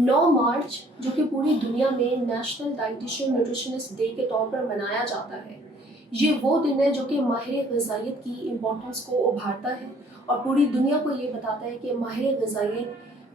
9 مارچ جو کہ پوری دنیا میں نیشنل ڈائٹیشین نیوٹریشنسٹ ڈے کے طور پر منایا جاتا ہے، یہ وہ دن ہے جو کہ ماہر غذائیت کی امپورٹنس کو ابھارتا ہے اور پوری دنیا کو یہ بتاتا ہے کہ ماہر غذائیت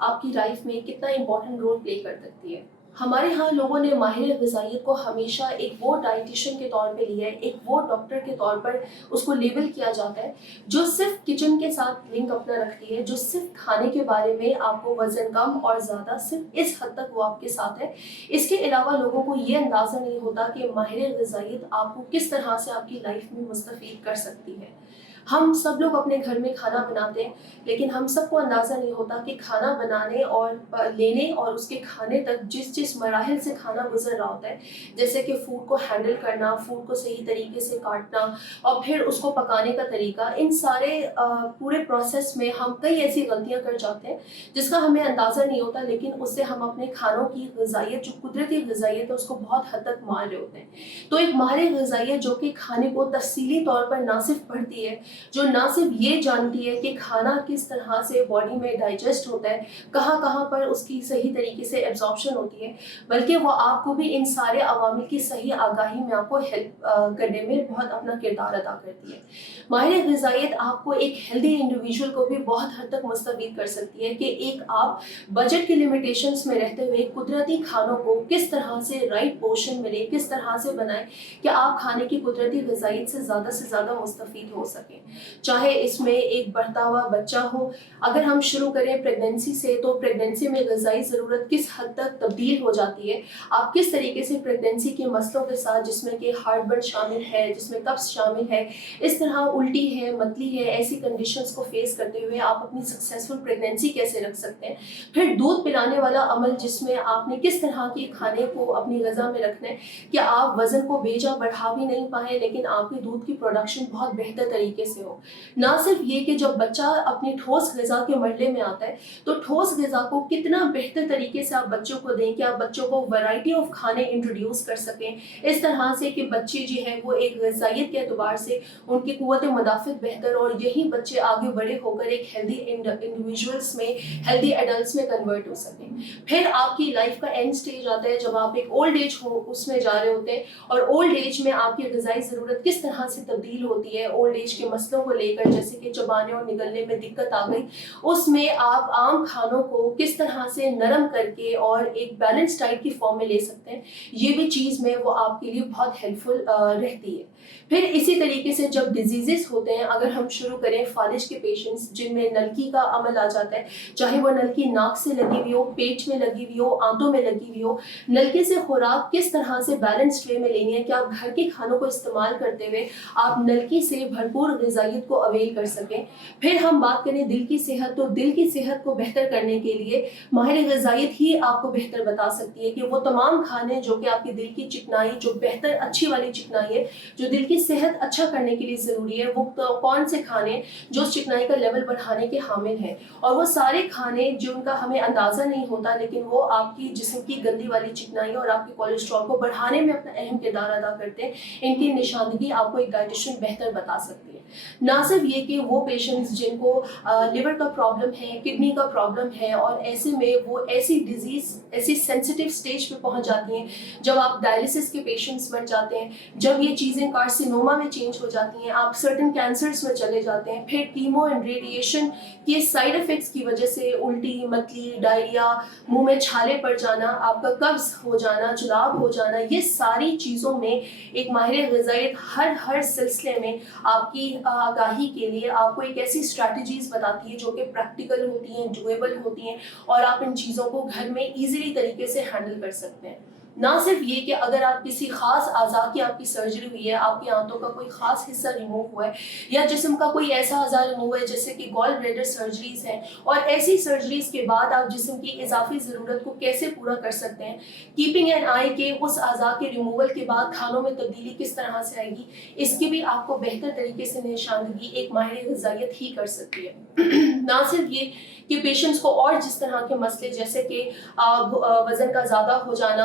آپ کی لائف میں کتنا امپورٹنٹ رول پلے کر سکتی ہے۔ ہمارے ہاں لوگوں نے ماہر غذائیت کو ہمیشہ ایک وہ ڈائٹیشین کے طور پہ لیا ہے، ایک وہ ڈاکٹر کے طور پر اس کو لیبل کیا جاتا ہے جو صرف کچن کے ساتھ لنک اپنا رکھتی ہے، جو صرف کھانے کے بارے میں آپ کو وزن کم اور زیادہ صرف اس حد تک وہ آپ کے ساتھ ہے۔ اس کے علاوہ لوگوں کو یہ اندازہ نہیں ہوتا کہ ماہر غذائیت آپ کو کس طرح سے آپ کی لائف میں مستفید کر سکتی ہے۔ ہم سب لوگ اپنے گھر میں کھانا بناتے ہیں، لیکن ہم سب کو اندازہ نہیں ہوتا کہ کھانا بنانے اور لینے اور اس کے کھانے تک جس مراحل سے کھانا گزر رہا ہوتا ہے، جیسے کہ فوڈ کو ہینڈل کرنا، فوڈ کو صحیح طریقے سے کاٹنا اور پھر اس کو پکانے کا طریقہ، ان سارے پورے پروسیس میں ہم کئی ایسی غلطیاں کر جاتے ہیں جس کا ہمیں اندازہ نہیں ہوتا، لیکن اس سے ہم اپنے کھانوں کی غذائیت، جو قدرتی غذائیت ہے، اس کو بہت حد تک مار رہے ہوتے ہیں۔ تو ایک ماہر غذائیت جو کہ کھانے کو تفصیلی طور پر نہ صرف پڑھتی ہے، جو نہ صرف یہ جانتی ہے کہ کھانا کس طرح سے باڈی میں ڈائجسٹ ہوتا ہے، کہاں کہاں پر اس کی صحیح طریقے سے ایبزارپشن ہوتی ہے، بلکہ وہ آپ کو بھی ان سارے عوامل کی صحیح آگاہی میں آپ کو ہیلپ کرنے میں بہت اپنا کردار ادا کرتی ہے۔ ماہر غذائیت آپ کو ایک ہیلدی انڈیویجول کو بھی بہت حد تک مستفید کر سکتی ہے کہ ایک آپ بجٹ کی لمیٹیشنز میں رہتے ہوئے قدرتی کھانوں کو کس طرح سے رائٹ پورشن ملے، کس طرح سے بنائیں کہ آپ کھانے کی قدرتی غذائیت سے زیادہ مستفید ہو سکیں۔ چاہے اس میں ایک بڑھتا ہوا بچہ ہو، اگر ہم شروع کریں پریگننسی سے، تو پریگننسی میں غذائی ضرورت کس حد تک تبدیل ہو جاتی ہے، آپ کس طریقے سے پریگننسی کے مسئلوں کے ساتھ، جس میں کہ ہارٹ برن شامل ہے، جس میں قبض شامل ہے، اس طرح الٹی ہے، متلی ہے، ایسی کنڈیشنز کو فیس کرتے ہوئے آپ اپنی سکسیسفل پریگننسی کیسے رکھ سکتے ہیں۔ پھر دودھ پلانے والا عمل، جس میں آپ نے کس طرح کے کھانے کو اپنی غذا میں رکھنا ہے کہ آپ وزن کو بے جا بڑھا بھی نہیں پائیں، لیکن آپ کی دودھ کی پروڈکشن بہت بہتر طریقے سے ہو۔ نہ صرف یہ کہ جب بچہ اپنی ٹھوس غذا کے مرحلے میں آتا ہے تو ٹھوس غذا کو کتنا بہتر طریقے سے آپ بچوں کو دیں کہ آپ بچوں کو ورائٹی آف کھانے انٹروڈیوس کر سکیں، اس طرح سے کہ بچے جو ہے وہ ایک غذائیت کے اعتبار سے ان کی قوت مدافعت بہتر، اور یہی بچے آگے بڑے ہو کر ایک ہیلدی انڈیویجولس میں، ہیلدی ایڈلٹس میں کنورٹ ہو سکیں۔ پھر آپ کی لائف کا اینڈ سٹیج آتا ہے جب آپ ایک اولڈ ایج ہو اس میں جا رہے ہوتے ہیں، اور اولڈ ایج میں آپ کی غذائی ضرورت کس طرح سے تبدیل ہوتی ہے اولڈ ایج کے مسئلوں کو لے کر، جیسے کہ چبانے اور نگلنے میں دقت آ گئی، اس میں آپ عام کھانوں کو کس طرح سے نرم کر کے اور ایک بیلنس ڈائٹ کی فارم میں لے سکتے ہیں، یہ بھی چیز میں وہ آپ کے لیے بہت ہیلپ فل رہتی ہے۔ پھر اسی طریقے سے جب ڈیزیزز ہوتے ہیں، اگر ہم شروع کریں فالج کے پیشنٹس جن میں نلکی کا عمل آ جاتا ہے، چاہے وہ نلکی ناک سے لگی ہوئی ہو، پیٹ میں لگی ہوئی ہو، آنتوں میں لگی ہوئی ہو، نلکے سے خوراک کس طرح سے بیلنس وے میں لینی ہے کہ آپ گھر کے کھانوں کو استعمال کرتے ہوئے آپ نلکی سے بھرپور غذائیت کو اویل کر سکیں۔ پھر ہم بات کریں دل کی صحت، تو دل کی صحت کو بہتر کرنے کے لیے ماہر غذائیت ہی آپ کو بہتر بتا سکتی ہے کہ وہ تمام کھانے جو کہ آپ کی دل کی چکنائی، جو بہتر اچھی والی چکنائی ہے، جو دل کی صحت اچھا کرنے کے لیے ضروری ہے، وہ کون سے کھانے جو اس چکنائی کا لیول بڑھانے کے حامل ہیں، اور وہ سارے کھانے جن کا ہمیں اندازہ نہیں ہوتا لیکن وہ آپ کی جسم کی گندی والی چکنائی اور آپ کے کولیسٹرول کو بڑھانے میں اپنا اہم کردار ادا کرتے ہیں، ان کی نشاندہی آپ کو ایک ڈائٹیشین بہتر بتا سکتی ہے۔ نہ صرف یہ کہ وہ پیشنٹس جن کو لیور کا پرابلم ہے، کڈنی کا پرابلم ہے، اور ایسے میں وہ ایسی ڈیزیز، ایسی سینسٹیو سٹیج پہ پہنچ جاتی ہیں جب آپ ڈائلسس کے پیشنٹس بن جاتے ہیں، جب یہ چیزیں کارسینوما میں چینج ہو جاتی ہیں، آپ سرٹن کینسرز میں چلے جاتے ہیں، پھر کیمو اینڈ ریڈیشن کے سائیڈ افیکٹس کی وجہ سے الٹی، متلی، ڈائریا، منہ میں چھالے پڑ جانا، آپ کا قبض ہو جانا، جلاب ہو جانا، یہ ساری چیزوں میں ایک ماہر غذائیت ہر سلسلے میں آپ کی آگاہی کے لیے آپ کو ایک ایسی اسٹریٹجیز بتاتی ہے جو کہ پریکٹیکل ہوتی ہیں، ڈویبل ہوتی ہیں، اور آپ ان چیزوں کو گھر میں ایزیلی طریقے سے ہینڈل کر سکتے ہیں۔ نہ صرف یہ کہ اگر آپ کسی خاص اعضاء کی آپ کی سرجری ہوئی ہے، آپ کی آنتوں کا کوئی خاص حصہ ریموو ہوا ہے، یا جسم کا کوئی ایسا اعضاء ریموو ہے جیسے کہ گال بلیڈر سرجریز ہیں، اور ایسی سرجریز کے بعد آپ جسم کی اضافی ضرورت کو کیسے پورا کر سکتے ہیں، کیپنگ این آئی کے اس اعضاء کے ریموول کے بعد کھانوں میں تبدیلی کس طرح سے آئے گی، اس کی بھی آپ کو بہتر طریقے سے نشاندہی ایک ماہر غذائیت ہی کر سکتی ہے۔ نہ صرف یہ کہ پیشنٹس کو اور جس طرح کے مسئلے جیسے کہ وزن کا زیادہ ہو جانا